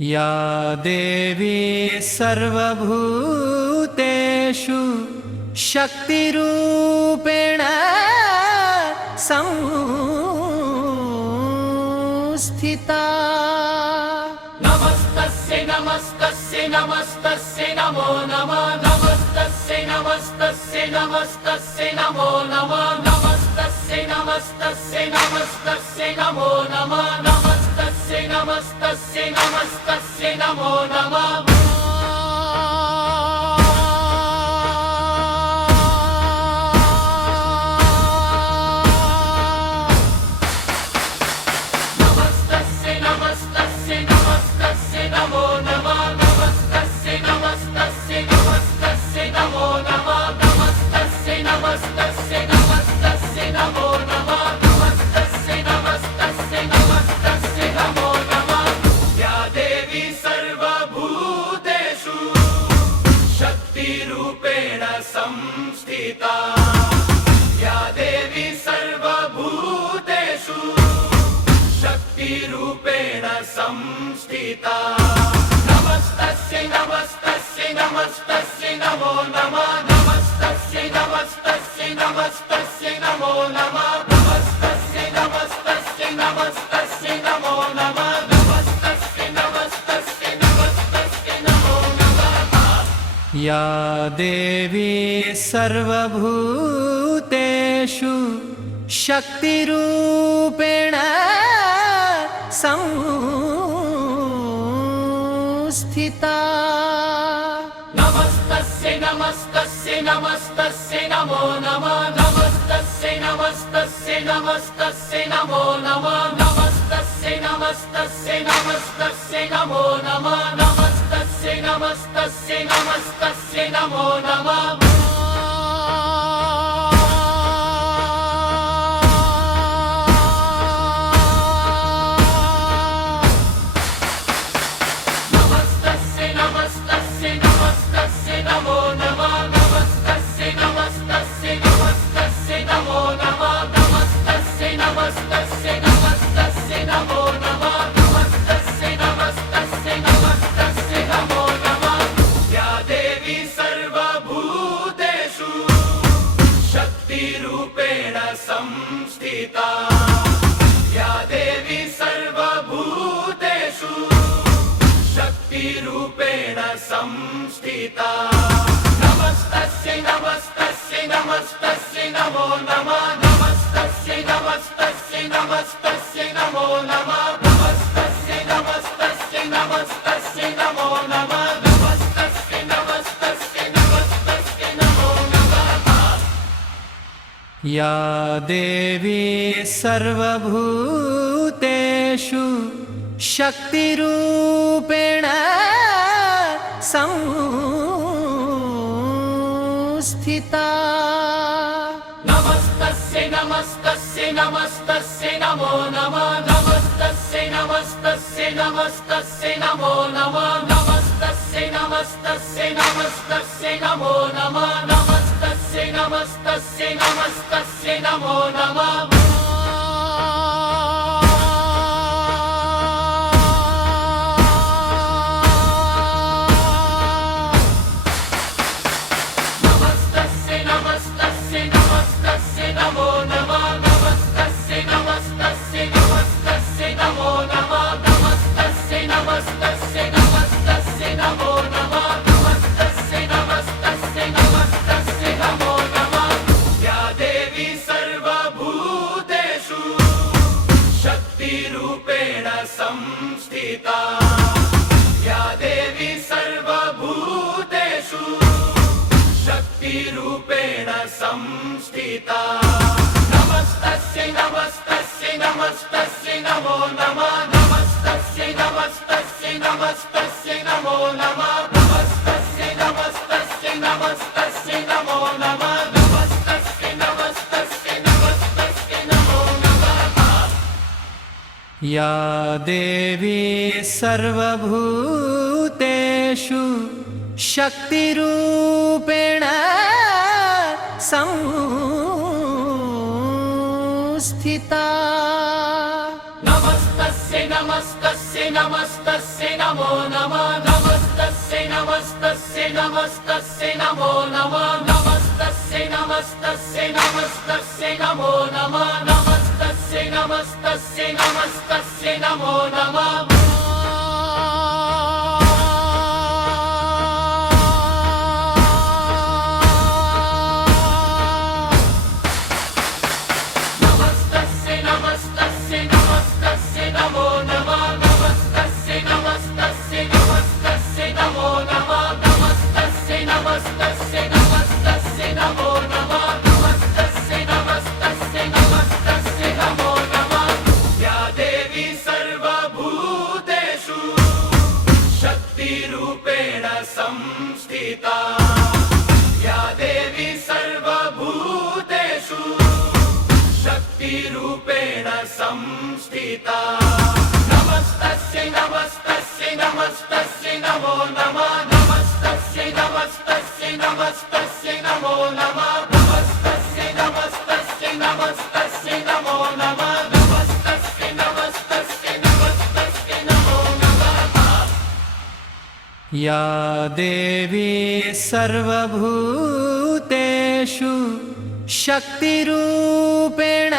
या देवी सर्वभूतेषु शक्तिरूपेण संस्थिता। नमस्तस्यै नमस्तस्यै नमस्तस्यै नमो नमः। नमस्तस्यै नमस्तस्यै नमस्तस्यै नमो नमः। नमस्तस्यै नमस्तस्यै नमस्तस्यै नमो नमः। नमस्तस्यै नमस्तस्यै नमस्तस्यै नमो नमः। संस्थिता या देवी सर्वभूतेषु शक्तिरूपेण संस्थिता। नमस्तस्यै नमस्तस्यै नमस्तस्यै नमो नमः। नमस्तस्यै नमस्तस्यै नमस्तस्यै नमो नमः। नमस्तस्यै नमस्तस्यै नमस्तस्यै नमो नमः। नमस्तस्यै नमस्तस्यै नमस्तस्यै नमो नमः। या देवी सर्वभूतेषु शक्तिरूपेण संस्थिता। नमस्तस्यै नमस्तस्यै नमस्तस्यै नमो नमः। नमस्तस्यै नमस्तस्यै नमस्तस्यै नमो नमः। नमस्तस्यै नमस्तस्यै नमस्तस्यै नमो नमः। नमस्तस्यै नमस्तस्यै नमस्तस्यै नमो नमः। संस्थिता या देवी सर्वभूतेषु शक्तिरूपेण संस्थिता। नमस्तस्यै नमस्तस्यै नमस्तस्यै नमो नमः। नमस्तस्यै नमस्तस्यै नमस्तस्यै नमो नमः। नमस्तस्यै नमस्तस्यै नमस्तस्यै नमो नमः। नमस्तस्यै नमस्तस्यै नमस्तस्यै नमो नमः। या देवी सर्वभूतेषु शक्तिरूपेण संस्थिता। नमस्तस्यै नमस्तस्यै नमस्तस्यै नमो नमः। नमस्तस्यै नमस्तस्यै नमस्तस्यै नमो नमः। नमस्तस्यै नमस्तस्यै नमस्तस्यै नमो नमः। नमस्तस्यै नमस्तस्यै नमस्तस्यै नमो नमः। संस्थिता या देवी सर्वभूतेषु शक्तिरूपेण संस्थिता। नमस्तस्यै नमस्तस्यै नमस्तस्यै नमो नमः। नमस्तस्यै नमस्तस्यै नमस्तस्यै नमो नमः। नमस्तस्यै नमस्तस्यै नमस्तस्यै नमो नमः। नमस्तस्यै नमस्तस्यै नमस्तस्यै नमो नमः। या देवी सर्वभूतेषु शक्तिरूपेण संस्थिता। नमस्तस्यै नमस्तस्यै नमस्तस्यै नमो नमः नमस्तस्यै नमस्तस्यै नमस्तस्यै नमो नमः नमस्तस्यै नमस्तस्यै नमस्तस्यै नमो नमः नमस्तस्यै नमस्तस्यै नमस्तस्यै नमो नमः संस्थिता या देवी सर्वभूतेषु शक्तिरूपेण संस्थिता नमस्तस्यै नमस्तस्यै नमस्तस्यै नमो नमः नमस्तस्यै नमस्तस्यै नमस्तस्यै नमो नमः नमस्तस्यै नमस्तस्यै नमस्तस्यै नमो नमः नमस्तस्यै नमस्तस्यै नमस्तस्यै नमो नमः या देवी सर्वभूतेषु शक्तिरूपेण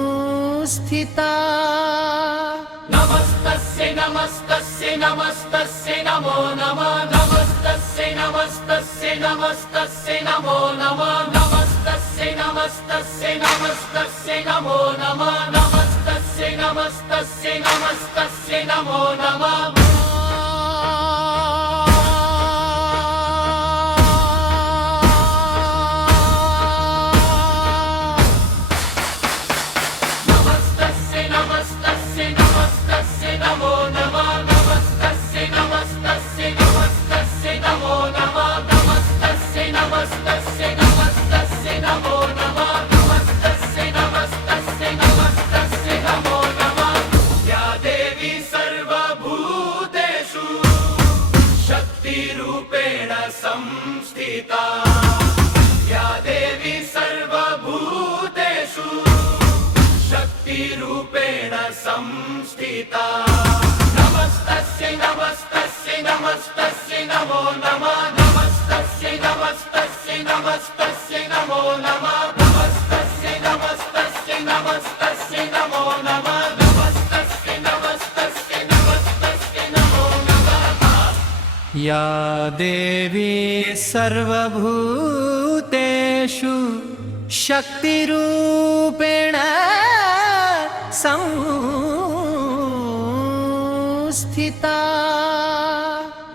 संस्थिता नमस्तस्यै नमस्तस्यै नमस्तस्यै नमो नमः नमस्तस्यै नमस्तस्यै नमस्तस्यै नमो नमः नमस्तस्यै नमस्तस्यै नमस्तस्यै नमो नमः नमस्तस्यै नमस्तस्यै नमस्तस्यै नमो नमः संस्थिता या देवी सर्वभूतेषु शक्तिरूपेण संस्थिता नमस्तस्यै नमस्तस्यै नमस्तस्यै नमो नमः नमस्तस्यै नमस्तस्यै नमस्तस्यै नमो नमः नमस्तस्यै नमस्तस्यै नमस्तस्यै नमो नमः नमस्तस्यै नमस्तस्यै नमस्तस्यै नमो नमः या देवी सर्वभूतेषु शक्तिरूपेण संस्थिता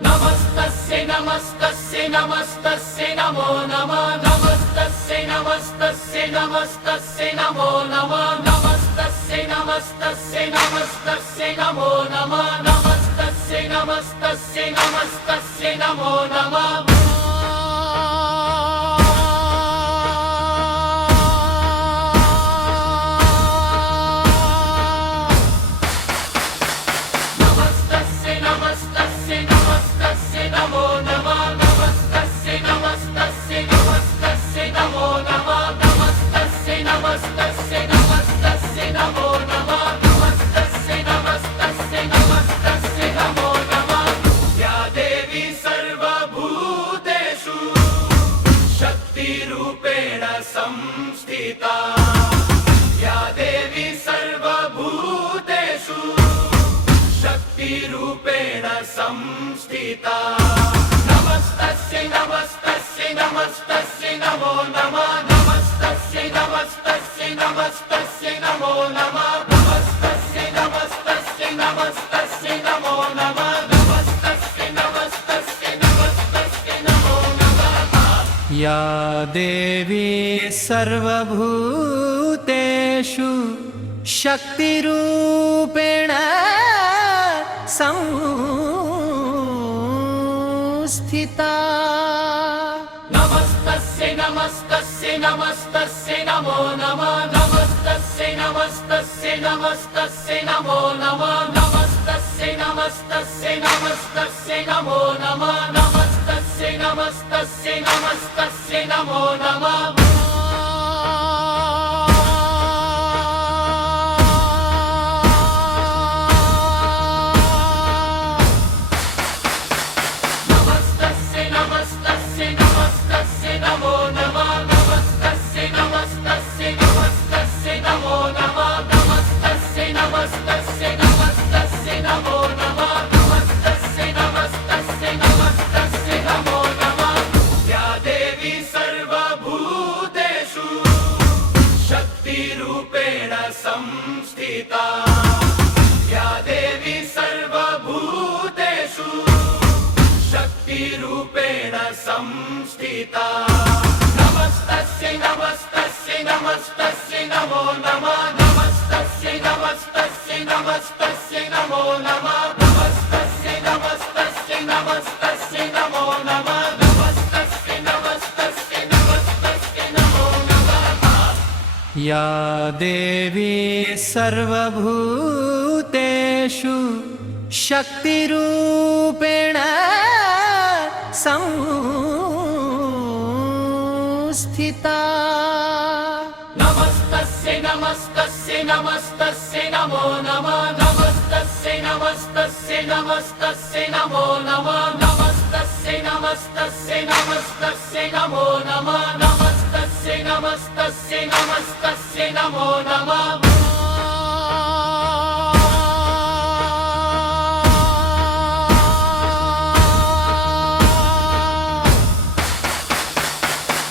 नमस्तस्यै नमस्तस्यै नमस्तस्यै नमो नमः नमस्तस्यै नमस्तस्यै नमस्तस्यै नमो नमः नमस्तस्यै नमस्तस्यै नमस्तस्यै नमो नमः नमस्तस्यै नमस्तस्यै नमस्तस्यै नमो नमः संस्थिता या देवी सर्वभूतेषु शक्तिरूपेण संस्थिता नमस्तस्यै नमस्तस्यै नमस्तस्यै नमो नमः नमस्तस्यै नमस्तस्यै नमस्तस्यै नमो नमः नमस्तस्यै नमस्तस्यै नमस्तस्यै नमो नमः नमस्तस्यै नमस्तस्यै नमस्तस्यै नमो नमः या देवी सर्वभूतेषु शक्तिरूपेण संस्थिता नमस्तस्यै नमस्तस्यै नमस्तस्यै नमो नमः नमस्तस्यै नमस्तस्यै नमस्तस्यै नमो नमः नमस्तस्यै नमस्तस्यै नमस्तस्यै नमो नमः नमस्तस्यै नमस्तस्यै नमस्तस्यै नमो नमः नमस्तस्यै नमस्तस्यै नमो नमः नमस्तस्यै नमस्तस्यै नमस्तस्यै नमो नमः या देवी सर्वभूतेषु शक्तिरूपेण संस्थिता या देवी सर्वभूतेषु शक्तिरूपेण संस्थिता नमस्तस्यै नमस्तस्यै नमस्तस्यै नमो नमः नमस्तस्यै नमस्तस्यै नमस्तस्यै नमो नमः नमस्तस्यै नमस्तस्यै नमस्तस्यै नमो नमः नमस्तस्यै नमस्तस्यै नमस्तस्यै नमो नमः या देवी सर्वभूतेषु शक्तिरूपेण संस्थिता नमस्तस्यै नमस्तस्यै नमस्तस्यै नमो नमः नमस्तस्यै नमस्तस्यै नमस्तस्यै नमो नमः नमस्तस्यै नमस्तस्यै नमस्तस्यै नमो नमः नमस्तस्यै नमस्तस्यै नमस्तस्यै नमो नमः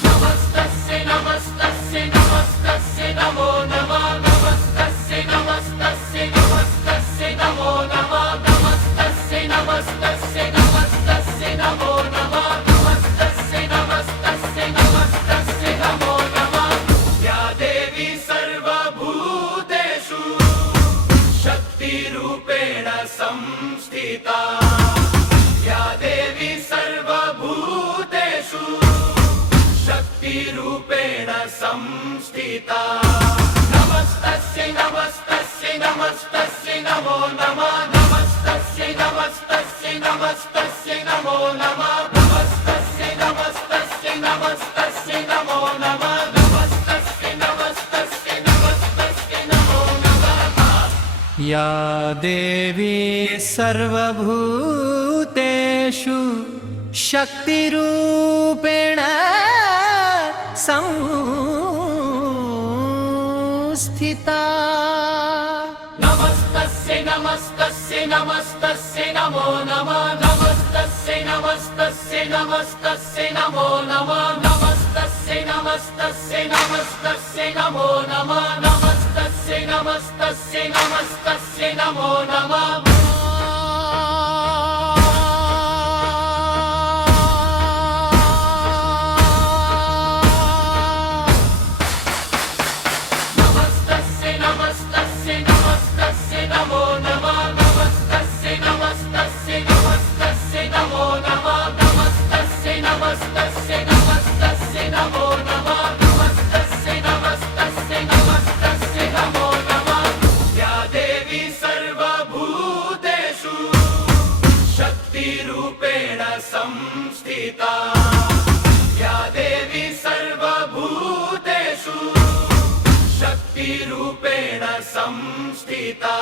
नमस्तस्यै नमस्तस्यै नमस्तस्यै नमो नमः नमस्तस्यै नमस्तस्यै नमस्तस्यै नमो नमः नमस्तस्यै नमस्तस्यै नमस्तस्यै नमो नमः नमस्तस्यै नमस्तस्यै नमस्तस्यै नमो नमः या देवी सर्वभूतेषु शक्तिरूपेण संस्थिता या देवी सर्वभूतेषु शक्तिरूपेण संस्थिता नमस्तस्यै नमस्तस्यै नमस्तस्यै नमो नमः नमस्तस्यै नमस्तस्यै नमस्तस्यै नमो नमः नमस्तस्यै नमस्तस्यै नमस्तस्यै नमो नमः नमस्तस्यै नमस्तस्यै नमस्तस्यै नमो नमः या देवी सर्वभूतेषु शक्तिरूपेण संस्थिता नमस्तस्यै नमस्तस्यै नमस्तस्यै नमो नमः नमस्तस्यै नमस्तस्यै नमस्तस्यै नमो नमः नमस्तस्यै नमस्तस्यै नमस्तस्यै नमो नमः नमस्तस्यै नमस्तस्यै नमस्तस्यै नमो नमः नमस्तस्यै नमस्तस्यै नमस्तस्यै नमो नमः नमस्तस्यै नमस्तस्यै नमस्तस्यै नमो नमः नमस्तस्यै नमस्तस्यै नमस्तस्यै नमो नमः नमस्तस्यै नमस्तस्यै नमस्तस्यै नमो नमः या देवी सर्वभूतेषु शक्तिरूपेण संस्थिता या देवी सर्वभूतेषु शक्तिरूपेण संस्थिता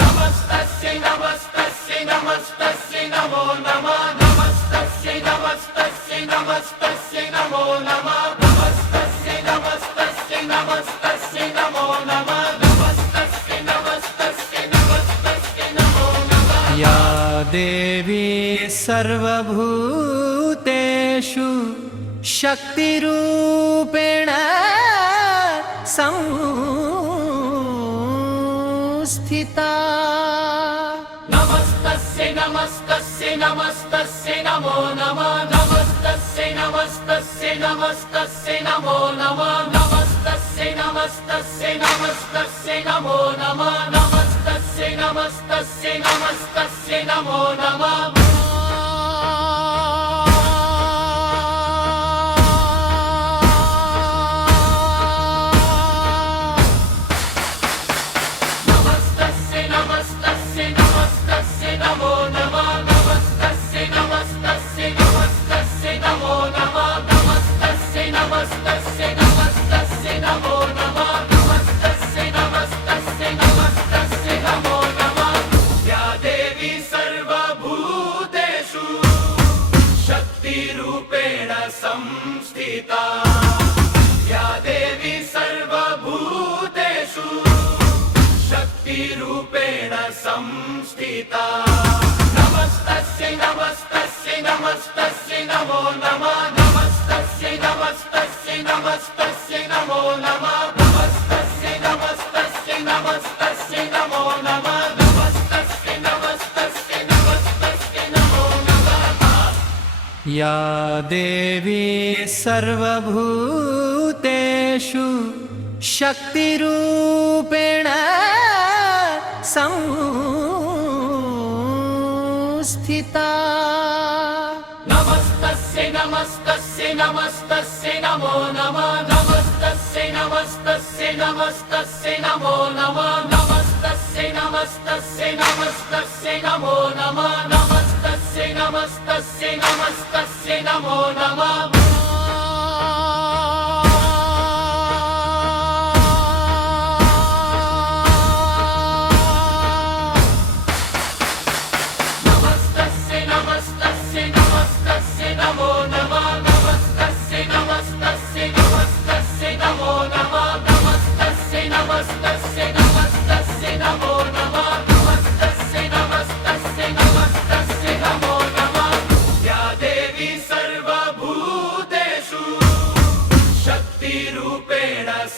नमस्तस्यै नमस्तस्यै नमस्तस्यै नमो नमः नमस्तस्यै नमस्तस्यै नमस्तस्यै नमो नमः नमस्तस्यै नमस्तस्यै नमस्तस्यै नमो नमः नमस्तस्यै नमस्तस्यै नमस्तस्यै नमो नमः या देवी सर्वभूतेषु शक्तिरूपेण संस्थिता नमस्तस्यै नमस्तस्यै नमस्तस्यै नमो नमः नमस्तस्यै नमस्तस्यै नमस्तस्यै नमो नमः नमस्तस्यै नमस्तस्यै नमस्तस्यै नमो नमः नमस्तस्यै नमस्तस्यै नमस्तस्यै नमो नमः नमस्तस्यै नमस्तस्यै नमस्तस्यै नमो नमः नमस्तस्यै नमस्तस्यै नमस्तस्यै नमो नमः नमस्तस्यै नमस्तस्यै नमस्तस्यै नमो नमः नमस्तस्यै नमस्तस्यै नमस्तस्यै नमो नमः या देवी सर्वभूतेषु शक्तिरूपेण संस्थिता नमस्तस्यै नमस्तस्यै नमस्तस्यै नमो नमः नमस्तस्यै नमस्तस्यै नमस्तस्यै नमो नमः नमस्तस्यै नमस्तस्यै नमस्तस्यै नमो नमः नमस्तस्यै नमस्तस्यै नमस्तस्यै नमो नमः या देवी सर्वभूतेषु शक्तिरूपेण संस्थिता नमस्तस्यै नमस्तस्यै नमस्तस्यै नमो नमः नमस्तस्यै नमस्तस्यै नमस्तस्यै नमो नमः नमस्तस्यै नमस्तस्यै नमस्तस्यै नमो नमः नमस्तस्यै नमस्तस्यै नमस्तस्यै नमो नमः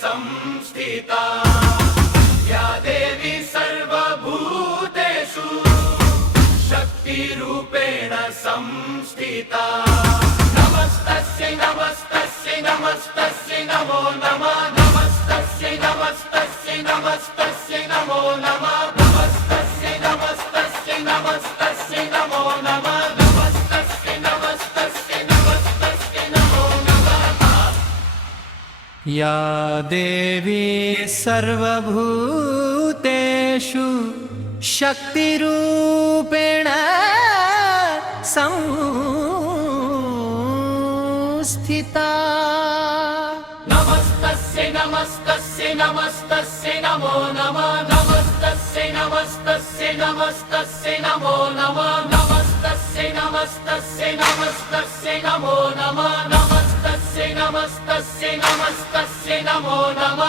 संस्थिता या देवी सर्वभूतेषु शक्तिरूपेण संस्थिता नमस्तस्यै नमस्तस्यै नमस्तस्यै नमो नमः नमस्तस्यै नमस्तस्यै नमस्तस्यै नमो नमः नमस्तस्यै नमस्तस्यै नमस्तस्यै नमो नमः नमस्तस्यै नमस्तस्यै नमस्तस्यै नमो नमः या देवी सर्वभूतेषु शक्तिरूपेण संस्थिता नमस्तस्यै नमस्तस्यै नमस्तस्यै नमो नमः नमस्तस्यै नमस्तस्यै नमस्तस्यै नमो नमः नमस्तस्यै नमस्तस्यै नमस्तस्यै नमो नमः नमस्तस्यै नमस्तस्यै नमस्तस्यै नमो नमः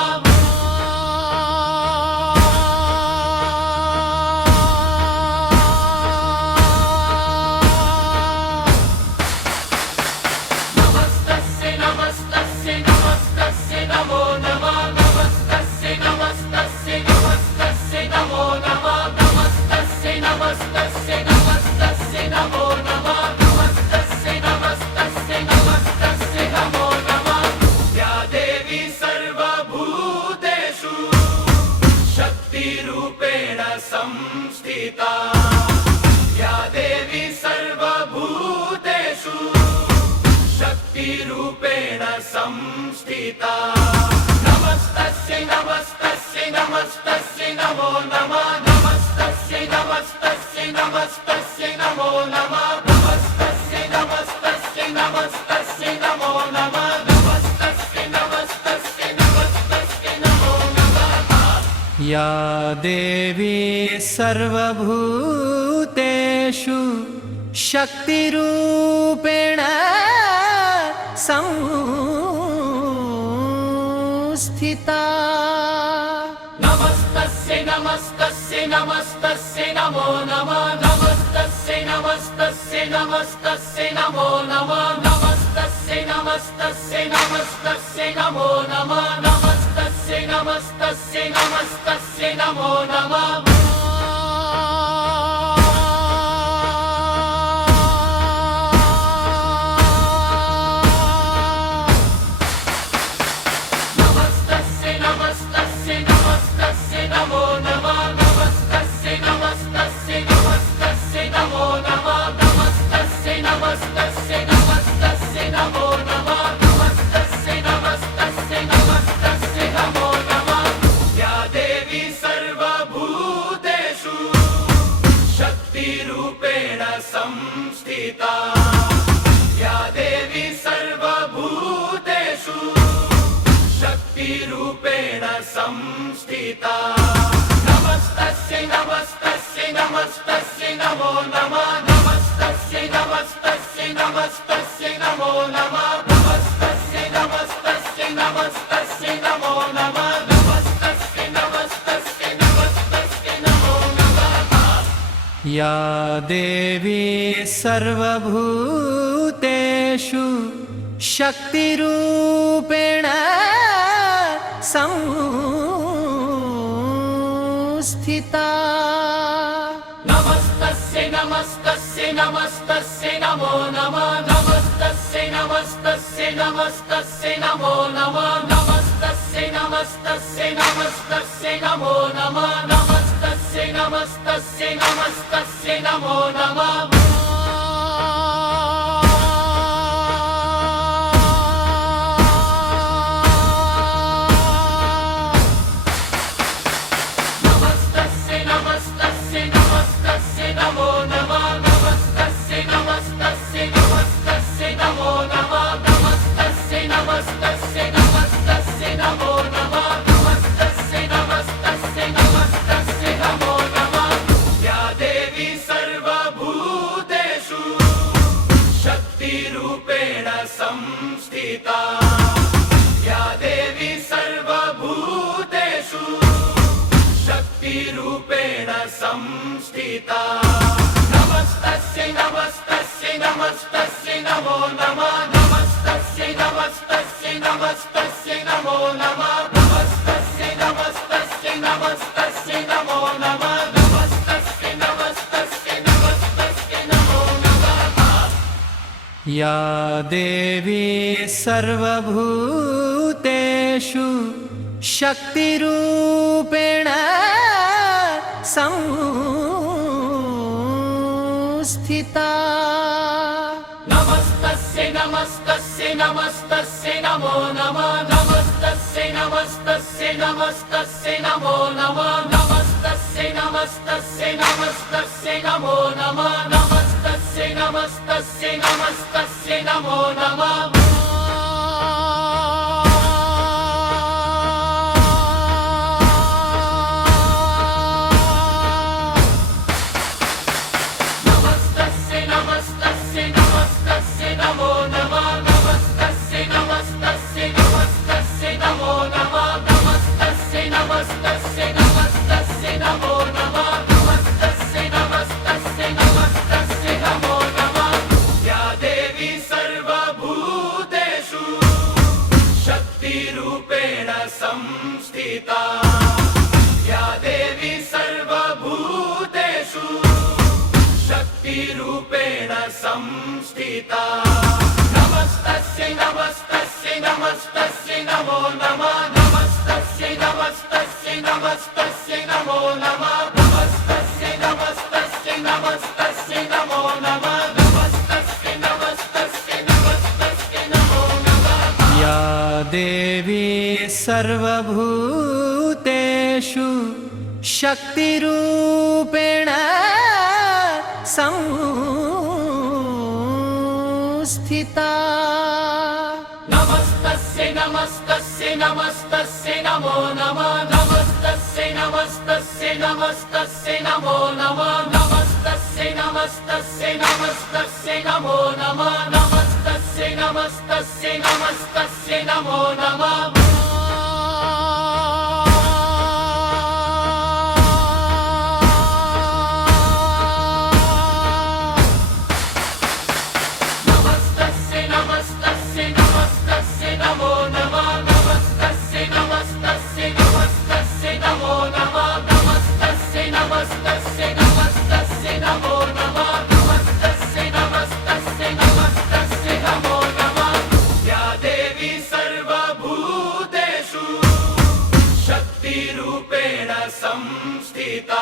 संस्थिता या देवी सर्वभूतेषु शक्तिरूपेण संस्थिता नमस्तस्यै नमस्तस्यै नमस्तस्यै नमो नमः नमस्तस्यै नमस्तस्यै नमस्तस्यै नमो नमः नमस्तस्यै नमस्तस्यै नमस्तस्यै नमो नमः नमस्तस्यै नमस्तस्यै नमस्तस्यै नमो नमः या देवी सर्वभूतेषु शक्तिरूपेण संस्थिता नमस्तस्यै नमस्तस्यै नमस्तस्यै नमो नमः नमस्तस्यै नमस्तस्यै नमस्तस्यै नमो नमः नमस्तस्यै नमस्तस्यै नमस्तस्यै नमो नमः नमस्तस्यै नमस्तस्यै नमस्तस्यै नमो नमः संस्थिता या देवी सर्वभूतेषु शक्तिरूपेण संस्थिता नमस्तस्यै नमस्तस्यै नमस्तस्यै नमो नमः नमस्तस्यै नमस्तस्यै नमस्तस्यै नमो नमः नमस्तस्यै नमस्तस्यै नमस्तस्यै नमो नमः नमस्तस्यै नमस्तस्यै नमस्तस्यै या देवी सर्वभूतेषु शक्तिरूपेण संस्थिता नमस्तस्यै नमस्तस्यै नमस्तस्यै नमो नमः नमस्तस्यै नमस्तस्यै नमस्तस्यै नमो नमः नमस्तस्यै नमस्तस्यै नमस्तस्यै नमो नमः नमस्तस्यै नमस्तस्यै नमस्तस्यै नमो नमः संस्थिता या देवी सर्वभूतेषु शक्तिरूपेण संस्थिता नमस्तस्यै नमस्तस्यै नमस्तस्यै नमो नमः नमस्तस्यै नमस्तस्यै नमस्तस्यै नमो नमः नमस्तस्यै नमस्तस्यै नमस्तस्यै नमो नमः नमस्तस्यै नमस्तस्यै नमस्तस्यै नमो नमः या देवी सर्वभूतेषु शक्तिरूपेण संस्थिता नमस्तस्यै नमस्तस्यै नमस्तस्यै नमो नमः नमस्तस्यै नमस्तस्यै नमस्तस्यै नमो नमः नमस्तस्यै नमस्तस्यै नमस्तस्यै नमो नमः नमस्तस्यै नमस्तस्यै नमस्तस्यै नमो नमः संस्थिता या देवी सर्वभूतेषु शक्तिरूपेण संस्थिता नमस्तस्यै नमस्तस्यै नमस्तस्यै नमो नमः नमस्तस्यै नमस्तस्यै नमस्तस्यै नमो नमः नमस्तस्यै नमस्तस्यै नमस्तस्यै नमो नमः नमस्तस्यै नमस्तस्यै नमस्तस्यै नमो नमः या देवी सर्वभूतेषु शक्तिरूपेण संस्थिता नमस्तस्यै नमस्तस्यै नमस्तस्यै नमो नमः नमस्तस्यै नमस्तस्यै नमस्तस्यै नमो नमः नमस्तस्यै नमस्तस्यै नमस्तस्यै नमो नमः नमस्तस्यै नमस्तस्यै नमस्तस्यै नमो नमः संस्थिता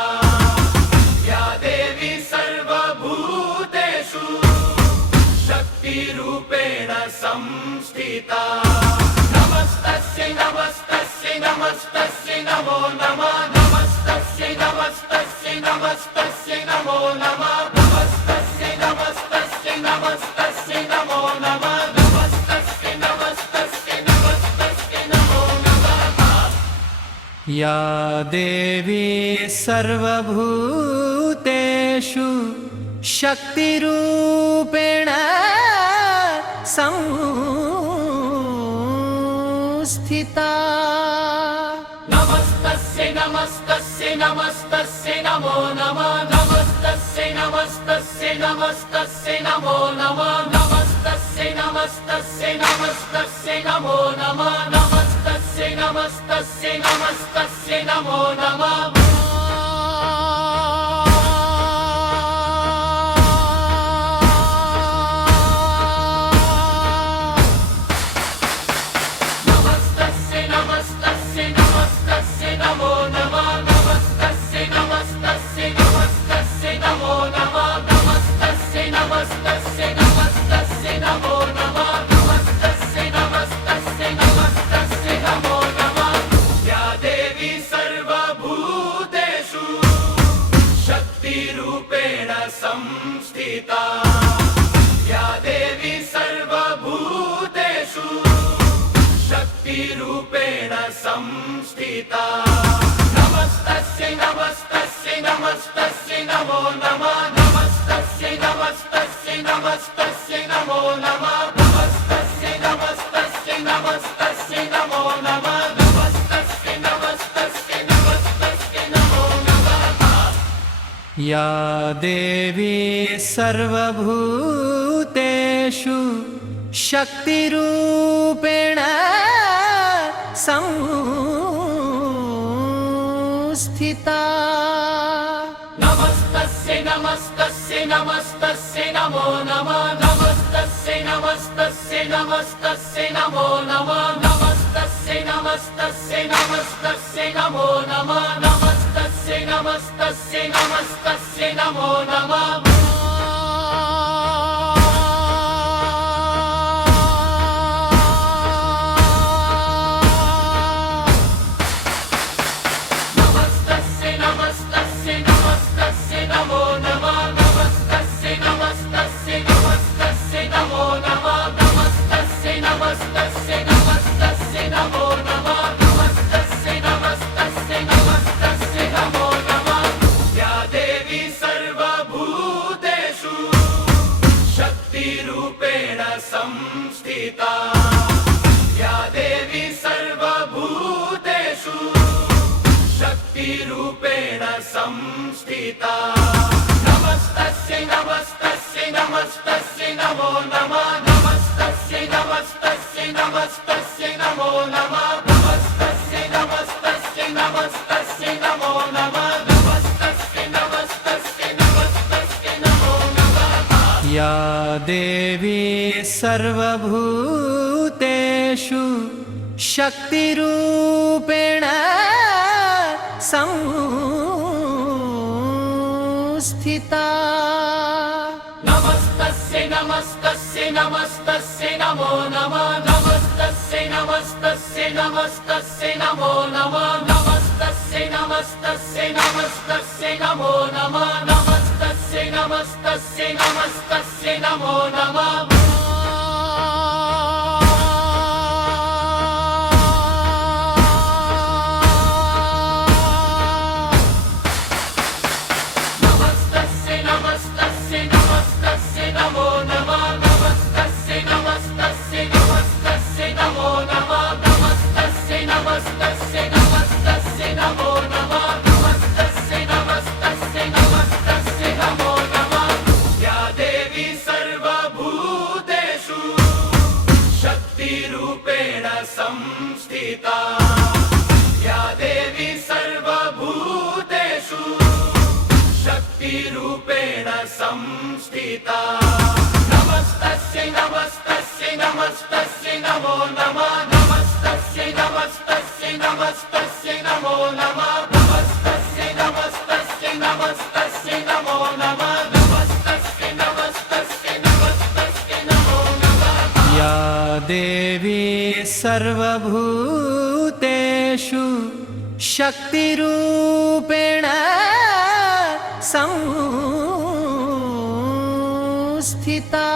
या देवी सर्वभूतेषु शक्तिरूपेण संस्थिता नमस्तस्यै नमस्तस्यै नमस्तस्यै नमो नमः नमस्तस्यै नमस्तस्यै नमस्तस्यै नमो नमः नमस्तस्यै नमस्तस्यै नमस्तस्यै नमो नमः नमस्तस्यै नमस्तस्यै नमस्तस्यै नमो नमः या देवी सर्वभूतेषु शक्तिरूपेण संस्थिता नमस्तस्यै नमस्तस्यै नमस्तस्यै नमो नमः नमस्तस्यै नमस्तस्यै नमस्तस्यै नमो नमः नमस्तस्यै नमस्तस्यै नमस्तस्यै नमो नमः नमस्तस्यै नमस्तस्यै नमस्तस्यै नमो नमः संस्थिता या देवी सर्वभूतेषु शक्तिरूपेण संस्थिता नमस्तस्यै नमस्तस्यै नमस्तस्यै नमो नमः नमस्तस्यै नमस्तस्यै नमस्तस्यै नमो नमः नमस्तस्यै नमस्तस्यै नमस्तस्यै नमो नमः नमस्तस्यै नमस्तस्यै नमस्तस्यै नमो नमः या देवी सर्वभूतेषु शक्तिरूपेण संस्थिता नमस्तस्यै नमस्तस्यै नमस्तस्यै नमो नमः नमस्तस्यै नमस्तस्यै नमस्तस्यै नमो नमः नमस्तस्यै नमस्तस्यै नमस्तस्यै नमो नमः नमस्तस्यै नमस्तस्यै नमस्तस्यै नमो नमः संस्थिता या देवी सर्वभूतेषु शक्तिरूपेण संस्थिता नमस्तस्यै नमस्तस्यै नमस्तस्यै नमो नमः नमस्तस्यै नमस्तस्यै नमस्तस्यै नमो नमः नमस्तस्यै नमस्तस्यै नमस्तस्यै नमो नमः नमस्तस्यै नमस्तस्यै नमस्तस्यै नमो नमः या देवी सर्वभूतेषु शक्तिरूपेण संस्थिता नमस्तस्यै नमस्तस्यै नमस्तस्यै नमो नमः नमस्तस्यै नमस्तस्यै नमस्तस्यै नमो नमः नमस्तस्यै नमस्तस्यै नमस्तस्यै नमो नमः नमस्तस्यै नमस्तस्यै नमस्तस्यै नमो नमः संस्थिता या देवी सर्वभूतेषु शक्तिरूपेण संस्थिता नमस्तस्यै नमस्तस्यै नमस्तस्यै नमो नमः नमस्तस्यै नमस्तस्यै नमस्तस्यै नमो नमः नमस्तस्यै नमस्तस्यै नमस्तस्यै नमो नमः नमस्तस्यै नमस्तस्यै नमस्तस्यै नमो नमः या देवी सर्वभूतेषु शक्तिरूपेण संस्थिता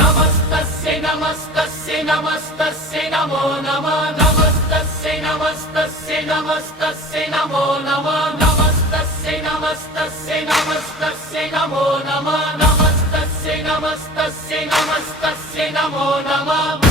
नमस्तस्यै नमस्तस्यै नमस्तस्यै नमो नमः नमस्तस्यै नमस्तस्यै नमस्तस्यै नमो नमः नमस्तस्यै नमस्तस्यै नमस्तस्यै नमो नमः नमस्तस्यै नमस्तस्यै नमस्तस्यै नमो नमः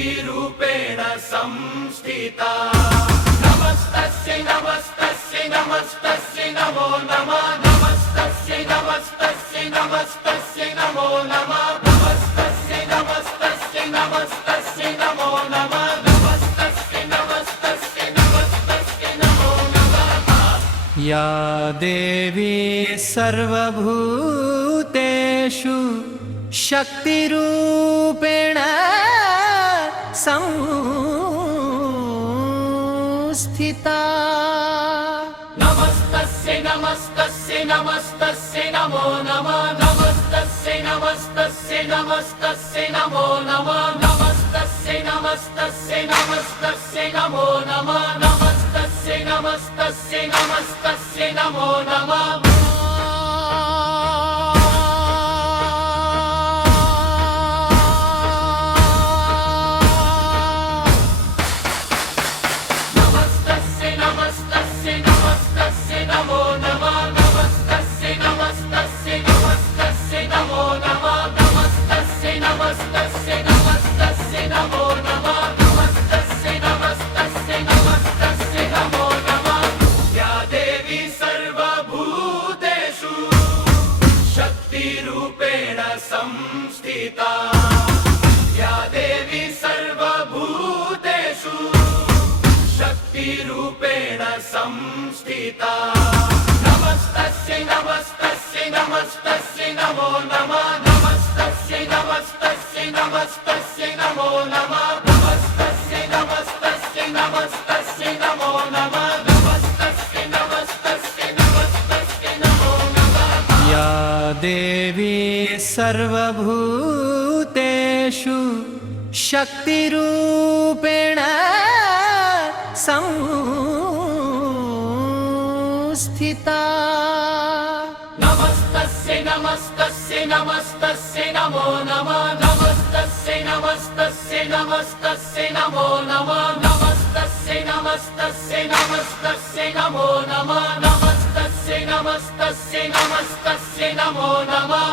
शक्तिरूपेण संस्थिता नमस्तस्यै नमस्तस्यै नमस्तस्यै नमो नमः नमस्तस्यै नमस्तस्यै नमस्तस्यै नमो नमः नमस्तस्यै नमस्तस्यै नमस्तस्यै नमो नमः नमस्तस्यै नमस्तस्यै नमस्तस्यै नमो नमः या देवी सर्वभूतेषु शक्तिरूपेण संस्थिता नमस्तस्यै नमस्तस्यै नमस्तस्यै नमो नमः नमस्तस्यै नमस्तस्यै नमस्तस्यै नमो नमः नमस्तस्यै नमस्तस्यै नमस्तस्यै नमो नमः नमस्तस्यै नमस्तस्यै नमस्तस्यै नमो नमः संस्थिता या देवी सर्वभूतेषु शक्तिरूपेण संस्थिता नमस्तस्यै नमस्तस्यै नमस्तस्यै नमो नमः नमस्तस्यै नमस्तस्यै नमस्तस्यै नमो नमः नमस्तस्यै नमस्तस्यै नमस्तस्यै नमो नमः नमस्तस्यै नमस्तस्यै नमस्तस्यै नमो नमः या देवी सर्वभूतेषु शक्तिरूपेण संस्थिता नमस्तस्यै नमस्तस्यै नमस्तस्यै नमो नमः नमस्तस्यै नमस्तस्यै नमस्तस्यै नमो नमः नमस्तस्यै नमस्तस्यै नमस्तस्यै नमो नमः नमस्तस्यै नमस्तस्यै नमस्तस्यै नमो नमः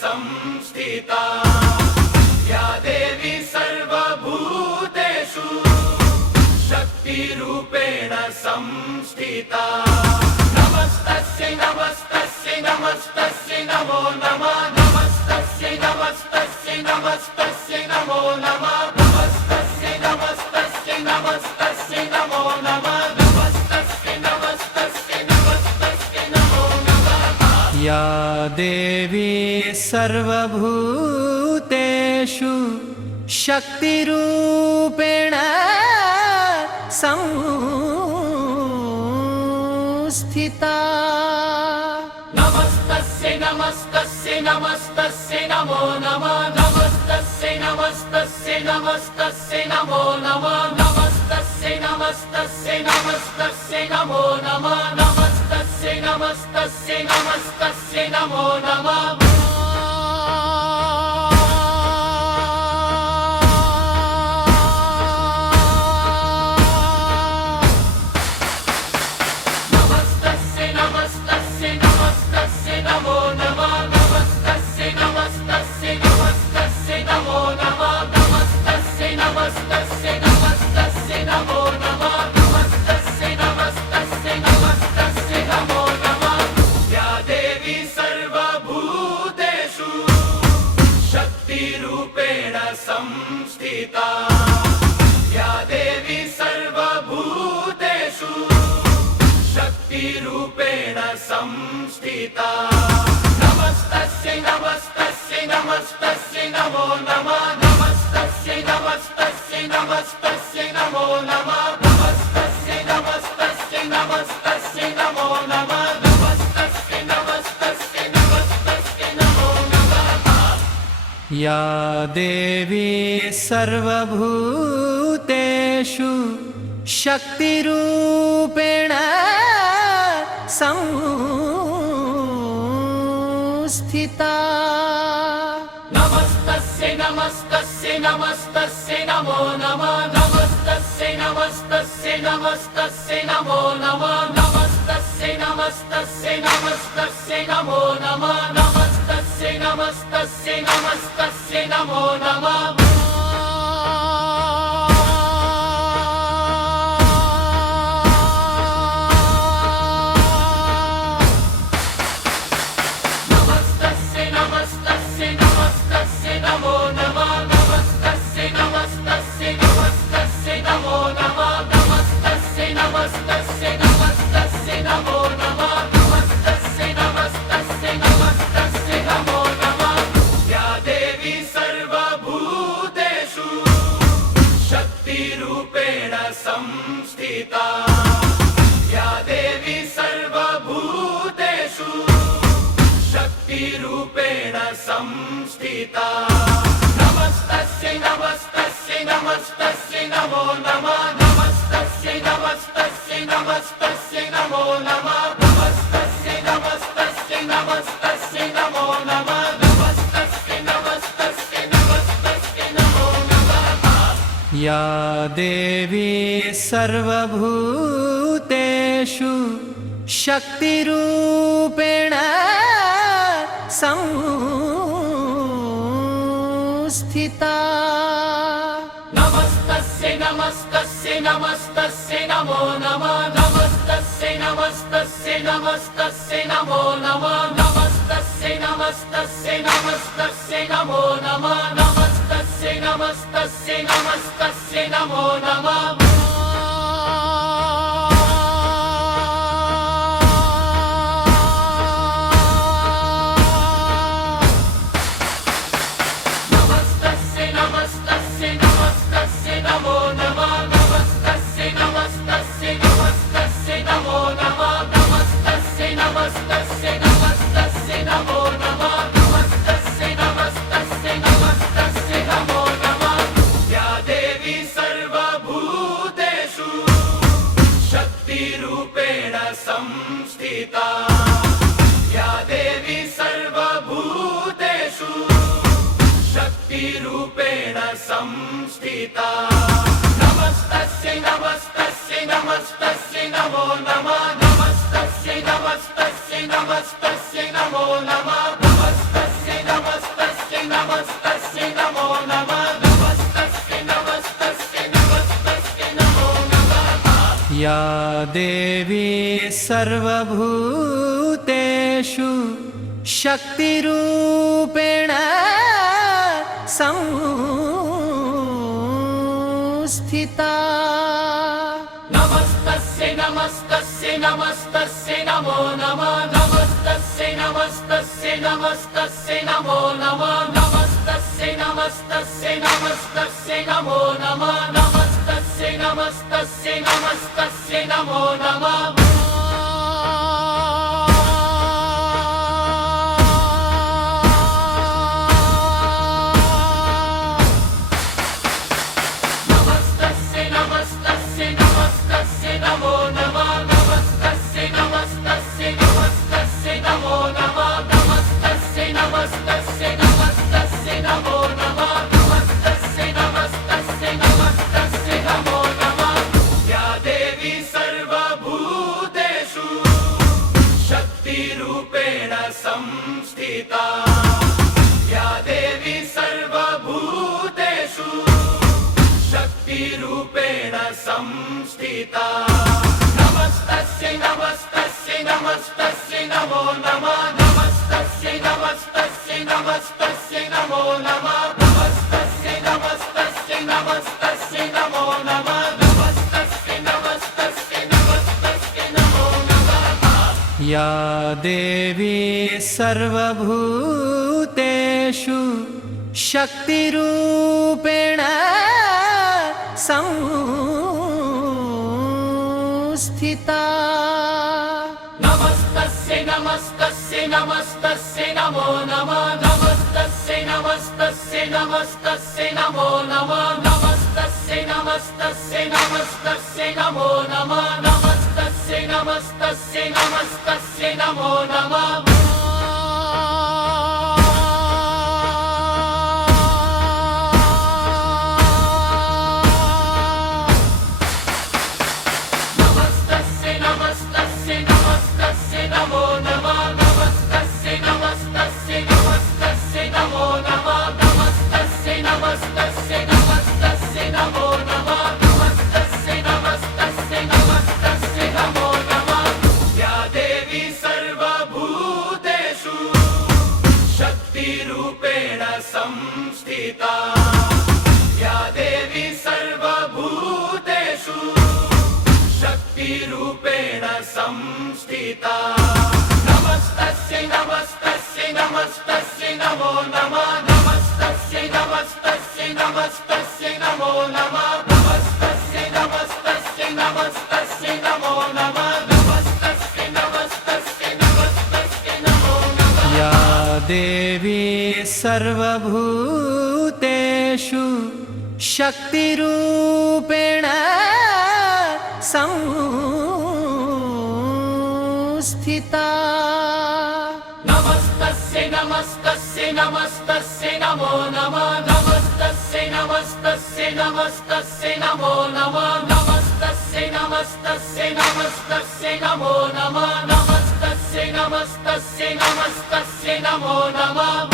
संस्थिता या देवी सर्वभूतेषु शक्तिरूपेण संस्थिता नमस्तस्यै नमस्तस्यै नमस्तस्यै नमो नमः नमस्तस्यै नमस्तस्यै नमस्तस्यै नमो नमः नमस्तस्यै नमस्तस्यै नमस्तस्यै नमो नमः नमस्तस्यै नमस्तस्यै नमस्तस्यै नमो नमः या देवी सर्वभूतेषु शक्तिरूपेण संस्थिता नमस्तस्यै नमस्तस्यै नमस्तस्यै नमो नमः नमस्तस्यै नमस्तस्यै नमस्तस्यै नमो नमः नमस्तस्यै नमस्तस्यै नमस्तस्यै नमो नमः नमस्तस्यै नमस्तस्यै नमस्तस्यै नमो नमः संस्थिता या देवी सर्वभूतेषु शक्तिरूपेण संस्थिता नमस्तस्यै नमस्तस्यै नमस्तस्यै नमो नमः नमस्तस्यै नमस्तस्यै नमस्तस्यै नमो नमः नमस्तस्यै नमस्तस्यै नमस्तस्यै नमो नमः नमस्तस्यै नमस्तस्यै नमस्तस्यै नमो नमः या देवी सर्वभूतेषु शक्तिरूपेण संस्थिता नमस्तस्यै नमस्तस्यै नमस्तस्यै नमो नमः नमस्तस्यै नमस्तस्यै नमस्तस्यै नमो नमः नमस्तस्यै नमस्तस्यै नमस्तस्यै नमो नमः नमस्तस्यै नमस्तस्यै नमस्तस्यै नमो नमः संस्थिता या देवी सर्वभूतेषु शक्तिरूपेण संस्थिता नमस्तस्यै नमस्तस्यै नमस्तस्यै नमो नमः नमस्तस्यै नमस्तस्यै नमस्तस्यै नमो नमः नमस्तस्यै नमस्तस्यै नमस्तस्यै नमो नमः नमस्तस्यै नमस्तस्यै नमस्तस्यै नमो नमः या देवी सर्वभूतेषु शक्तिरूपेण संस्थिता नमस्तस्यै नमस्तस्यै नमस्तस्यै नमो नमः नमस्तस्यै नमस्तस्यै नमस्तस्यै नमो नमः नमस्तस्यै नमस्तस्यै नमस्तस्यै नमो नमः नमस्तस्यै नमस्तस्यै नमस्तस्यै नमो नमः संस्थिता या देवी सर्वभूतेषु शक्तिरूपेण संस्थिता नमस्तस्यै नमस्तस्यै नमस्तस्यै नमो नमः नमस्तस्यै नमस्तस्यै नमस्तस्यै नमो नमः नमस्तस्यै नमस्तस्यै नमस्तस्यै नमो नमः नमस्तस्यै नमस्तस्यै नमस्तस्यै नमो नमः या देवी सर्वभूतेषु शक्तिरूपेण संस्थिता नमस्तस्यै नमस्तस्यै नमस्तस्यै नमो नमः नमस्तस्यै नमस्तस्यै नमस्तस्यै नमो नमः नमस्तस्यै नमस्तस्यै नमस्तस्यै नमो नमः नमस्तस्यै नमस्तस्यै नमस्तस्यै नमो नमः संस्थिता या देवी सर्वभूतेषु शक्तिरूपेण संस्थिता नमस्तस्यै नमस्तस्यै नमस्तस्यै नमो नमः नमस्तस्यै नमस्तस्यै नमस्तस्यै नमो नमः नमस्तस्यै नमस्तस्यै नमस्तस्यै नमो नमः नमस्तस्यै नमस्तस्यै नमस्तस्यै नमो नमः या देवी सर्वभूतेषु शक्तिरूपेण संस्थिता नमस्तस्यै नमस्तस्यै नमस्तस्यै नमो नमः नमस्तस्यै नमस्तस्यै नमस्तस्यै नमो नमः नमस्तस्यै नमस्तस्यै नमस्तस्यै नमो नमः नमस्तस्यै नमस्तस्यै नमस्तस्यै नमो नमः शक्तिरूपेण संस्थिता या देवी सर्वभूतेषु शक्तिरूपेण संस्थिता नमस्तस्यै नमस्तस्यै नमस्तस्यै नमो नमः नमस्तस्यै नमस्तस्यै नमस्तस्यै नमो नमः नमस्तस्यै नमस्तस्यै नमस्तस्यै नमो नमः नमस्तस्यै नमस्तस्यै नमस्तस्यै नमो नमः या देवी सर्वभूतेषु शक्तिरूपेण संस्थिता नमस्तस्यै नमस्तस्यै नमस्तस्यै नमो नमः नमस्तस्यै नमस्तस्यै नमस्तस्यै नमो नमः नमस्तस्यै नमस्तस्यै नमस्तस्यै नमो नमः नमस्तस्यै नमस्तस्यै नमस्तस्यै नमो नमः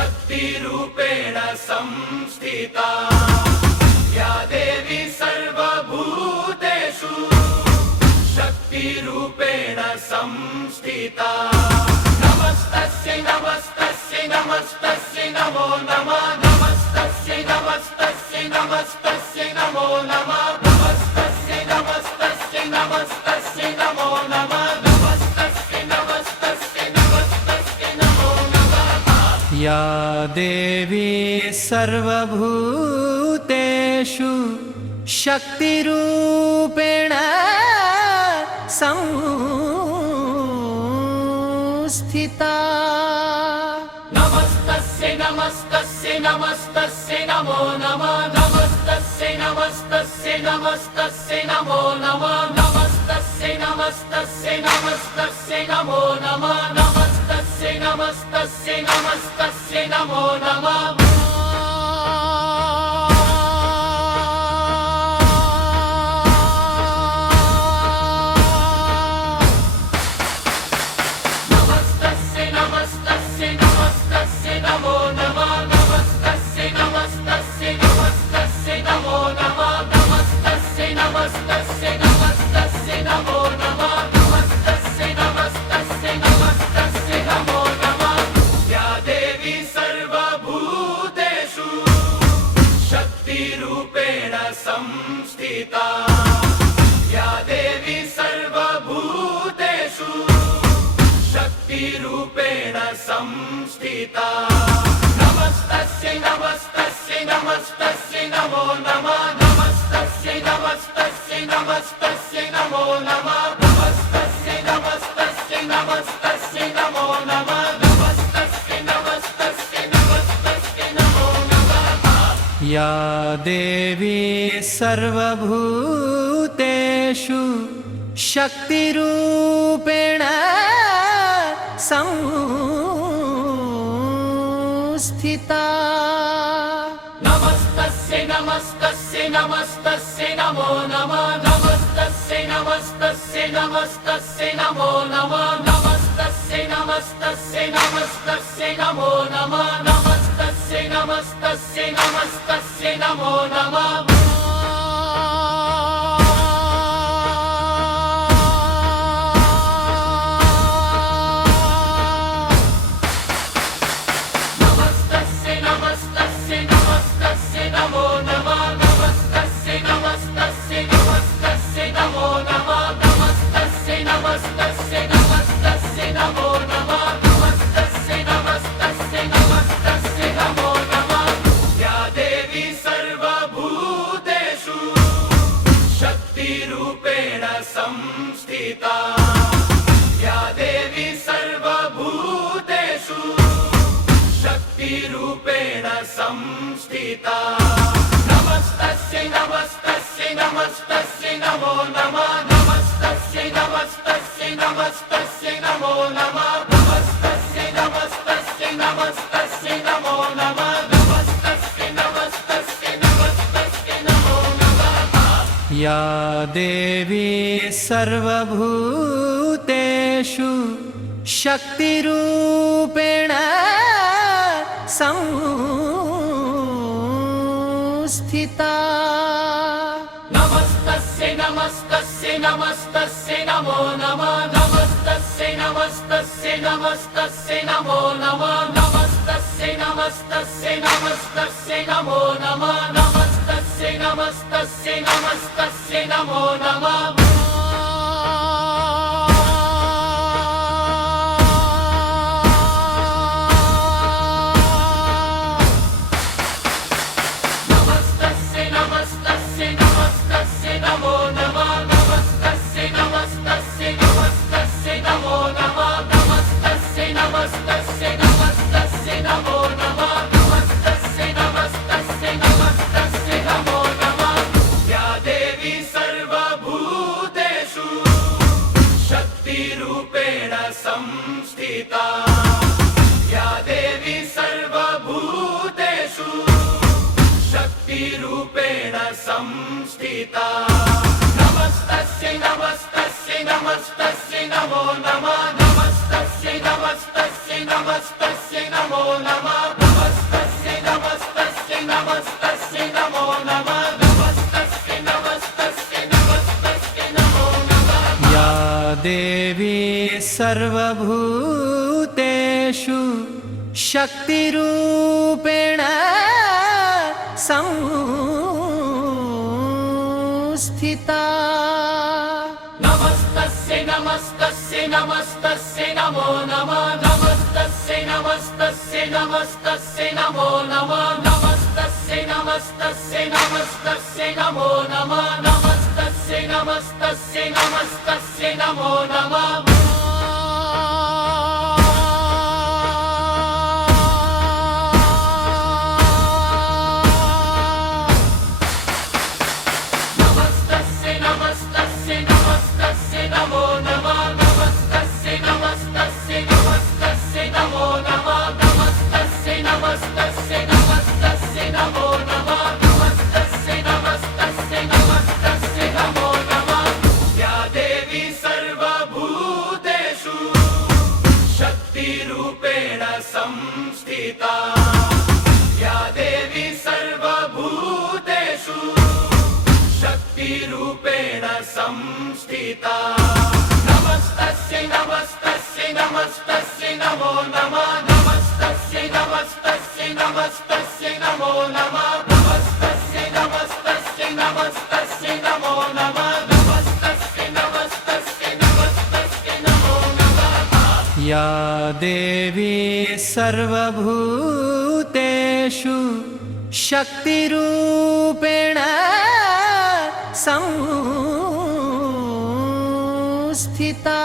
शक्तिरूपेण संस्थिता या देवी सर्वभूतेषु शक्तिरूपेण संस्थिता नमस्तस्यै नमस्तस्यै नमस्तस्यै नमो नमः नमस्तस्यै नमस्तस्यै नमस्तस्यै नमो नमः नमस्तस्यै नमस्तस्यै नमस्तस्यै नमो नमः नमस्तस्यै नमस्तस्यै नमस्तस्यै नमो नमः या देवी सर्वभूतेषु शक्तिरूपेण संस्थिता नमस्तस्यै नमस्तस्यै नमस्तस्यै नमो नमः नमस्तस्यै नमस्तस्यै नमस्तस्यै नमो नमः नमस्तस्यै नमस्तस्यै नमस्तस्यै नमो नमः नमस्तस्यै नमस्तस्यै नमस्तस्यै नमो नमः शक्तिरूपेण संस्थिता या देवी सर्वभूतेषु शक्तिरूपेण संस्थिता नमस्तस्यै नमस्तस्यै नमस्तस्यै नमो नमः नमस्तस्यै नमस्तस्यै नमस्तस्यै नमो नमः नमस्तस्यै नमस्तस्यै नमस्तस्यै नमो नमः नमस्तस्यै नमस्तस्यै नमस्तस्यै नमो नमः या देवी सर्वभूतेषु शक्तिरूपेण संस्थिता नमस्तस्यै नमस्तस्यै नमस्तस्यै नमो नमः नमस्तस्यै नमस्तस्यै नमस्तस्यै नमो नमः नमस्तस्यै नमस्तस्यै नमस्तस्यै नमो नमः नमस्तस्यै नमस्तस्यै नमस्तस्यै नमो नमः शक्तिरूपेण संस्थिता नमस्तस्यै नमस्तस्यै नमस्तस्यै नमो नमः नमस्तस्यै नमस्तस्यै नमस्तस्यै नमो नमः नमस्तस्यै नमस्तस्यै नमस्तस्यै नमो नमः नमस्तस्यै नमस्तस्यै नमस्तस्यै नमो नमः या देवी सर्वभूतेषु शक्तिरूपेण संस्थिता नमस्तस्यै नमस्तस्यै नमस्तस्यै नमो नमः नमस्तस्यै नमस्तस्यै नमस्तस्यै नमो नमः नमस्तस्यै नमस्तस्यै नमस्तस्यै नमो नमः नमस्तस्यै नमस्तस्यै नमस्तस्यै नमो नमः शक्तिरूपेण संस्थिता या देवी सर्वभूतेषु शक्तिरूपेण संस्थिता नमस्तस्यै नमस्तस्यै नमस्तस्यै नमो नमः नमस्तस्यै नमस्तस्यै नमस्तस्यै नमो नमः नमस्तस्यै नमस्तस्यै नमस्तस्यै नमो नमः नमस्तस्यै नमस्तस्यै नमस्तस्यै नमो नमः या देवी सर्वभूतेषु शक्तिरूपेण संस्थिता नमस्तस्यै नमस्तस्यै नमस्तस्यै नमो नमः नमस्तस्यै नमस्तस्यै नमस्तस्यै नमो नमः नमस्तस्यै नमस्तस्यै नमस्तस्यै नमो नमः नमस्तस्यै नमस्तस्यै नमस्तस्यै नमो नमः शक्तिरूपेण संस्थिता या देवी सर्वभूतेषु शक्तिरूपेण संस्थिता नमस्तस्यै नमस्तस्यै नमस्तस्यै नमो नमः नमस्तस्यै नमस्तस्यै नमस्तस्यै नमो नमः नमस्तस्यै नमस्तस्यै नमस्तस्यै नमो नमः नमस्तस्यै नमस्तस्यै नमस्तस्यै नमो नमः या देवी सर्वभूतेषु शक्तिरूपेण संस्थिता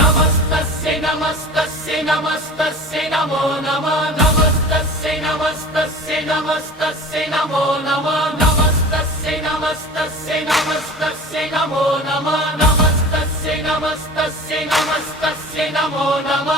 नमस्तस्यै नमस्तस्यै नमस्तस्यै नमो नमः नमस्तस्यै नमस्तस्यै नमस्तस्यै नमो नमः नमस्तस्यै नमस्तस्यै नमस्तस्यै नमो नमः नमस्तस्यै नमस्तस्यै नमस्तस्यै नमो नमः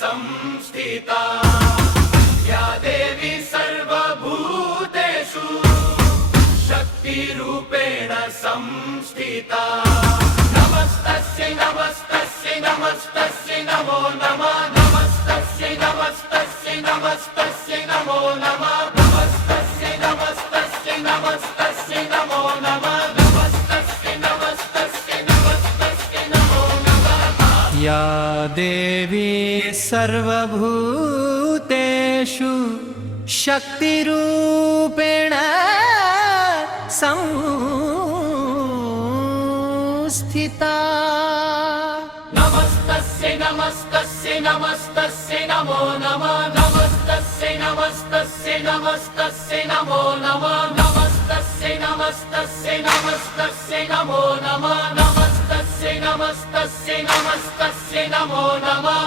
संस्थिता या देवी सर्वभूतेषु शक्तिरूपेण संस्थिता नमस्तस्यै नमस्तस्यै नमस्तस्यै नमो नमः नमस्तस्यै नमस्तस्यै नमस्तस्यै नमो नमः नमस्तस्यै नमस्तस्यै नमस्तस्यै नमो नमः नमस्तस्यै नमस्तस्यै नमस्तस्यै नमो नमः या देवी सर्वभूतेषु शक्तिरूपेण संस्थिता नमस्तस्यै नमस्तस्यै नमस्तस्यै नमो नमः नमस्तस्यै नमस्तस्यै नमस्तस्यै नमो नमः नमस्तस्यै नमस्तस्यै नमस्तस्यै नमो नमः नमस्तस्यै नमस्तस्यै नमस्तस्यै नमो नमः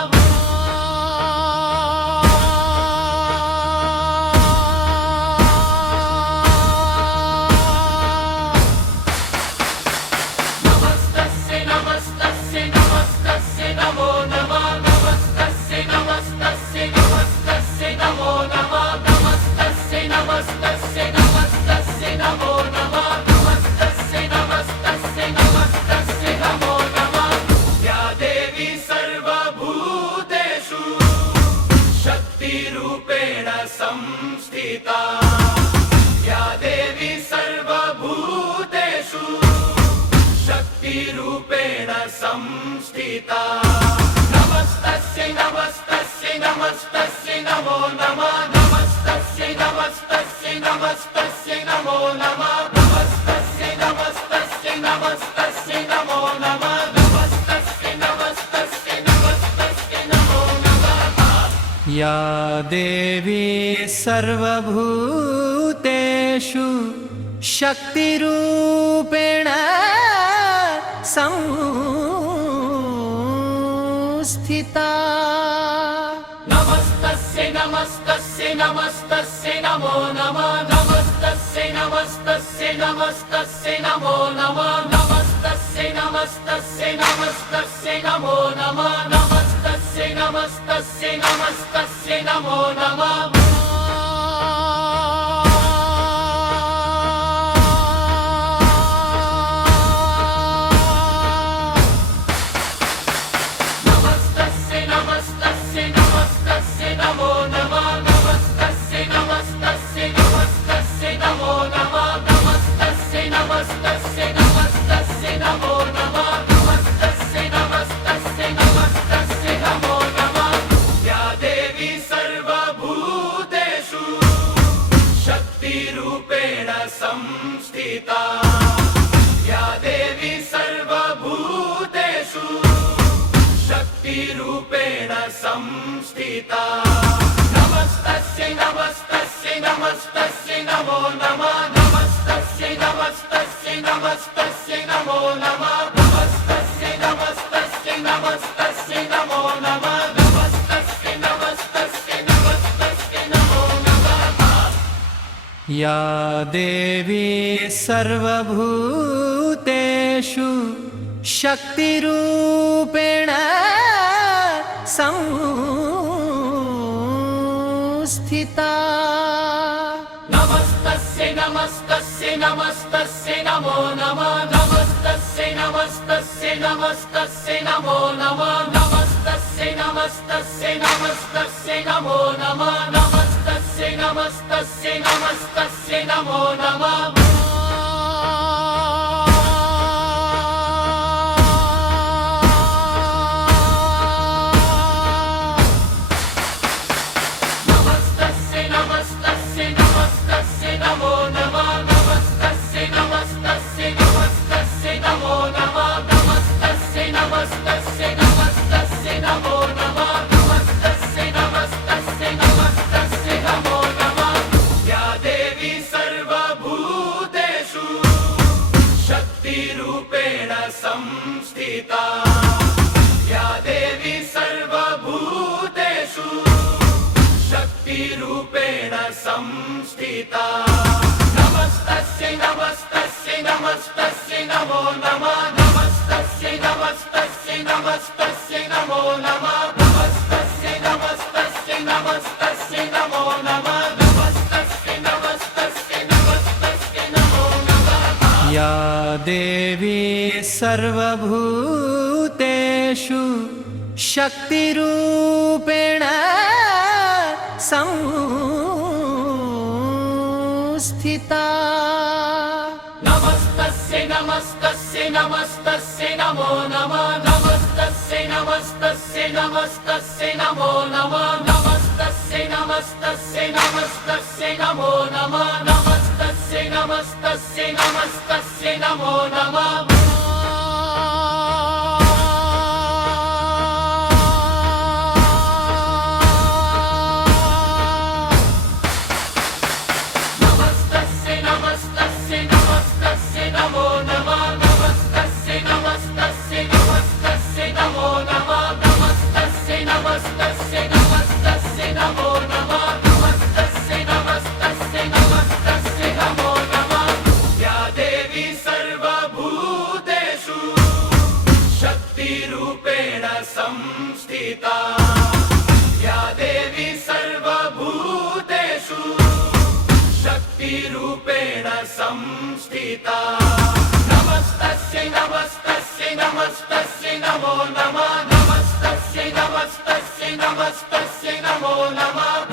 संस्थिता या देवी सर्वभूतेषु शक्तिरूपेण संस्थिता नमस्तस्यै नमस्तस्यै नमस्तस्यै नमो नमः नमस्तस्यै नमस्तस्यै नमस्तस्यै नमो नमः नमस्तस्यै नमस्तस्यै नमस्तस्यै नमो नमः नमस्तस्यै नमस्तस्यै नमस्तस्यै नमो नमः या देवी सर्वभूतेषु शक्तिरूपेण संस्थिता नमस्तस्यै नमस्तस्यै नमस्तस्यै नमो नमः नमस्तस्यै नमस्तस्यै नमस्तस्यै नमो नमः नमस्तस्यै नमस्तस्यै नमस्तस्यै नमो नमः नमस्तस्यै नमस्तस्यै नमस्तस्यै नमो नमः संस्थिता या देवी सर्वभूतेषु शक्तिरूपेण संस्थिता नमस्तस्यै नमस्तस्यै नमस्तस्यै नमो नमः नमस्तस्यै नमस्तस्यै नमस्तस्यै नमो नमः नमस्तस्यै नमस्तस्यै नमस्तस्यै नमो नमः नमस्तस्यै नमस्तस्यै नमस्तस्यै नमो नमः या देवी सर्वभूतेषु शक्तिरूपेण संस्थिता नमस्तस्यै नमस्तस्यै नमस्तस्यै नमो नमः नमस्तस्यै नमस्तस्यै नमस्तस्यै नमो नमः नमस्तस्यै नमस्तस्यै नमस्तस्यै नमो नमः नमस्तस्यै नमस्तस्यै नमस्तस्यै नमो नमः संस्थिता या देवी सर्वभूतेषु शक्तिरूपेण संस्थिता नमस्तस्यै नमस्तस्यै नमस्तस्यै नमो नमः नमस्तस्यै नमस्तस्यै नमस्तस्यै नमो नमः नमस्तस्यै नमस्तस्यै नमस्तस्यै नमो नमः नमस्तस्यै नमस्तस्यै नमस्तस्यै नमो नमः या देवी सर्वभूतेषु शक्तिरूपेण संस्थिता नमस्तस्यै नमस्तस्यै नमस्तस्यै नमो नमः नमस्तस्यै नमस्तस्यै नमस्तस्यै नमो नमः नमस्तस्यै नमस्तस्यै नमस्तस्यै नमो नमः नमस्तस्यै नमस्तस्यै नमस्तस्यै नमो नमः नमस्तस्यै नमस्तस्यै नमस्तस्यै नमो नमः नमस्तस्यै नमस्तस्यै नमस्तस्यै नमो नमः नमस्तस्यै नमस्तस्यै नमस्तस्यै नमो नमः नमस्तस्यै नमस्तस्यै नमस्तस्यै नमो नमः या देवी सर्वभूतेषु शक्तिरूपेण संस्थिता या देवी सर्वभूतेषु शक्तिरूपेण संस्थिता नमस्तस्यै नमस्तस्यै नमस्तस्यै नमो नमः नमस्तस्यै नमस्तस्यै नमस्तस्यै नमो नमः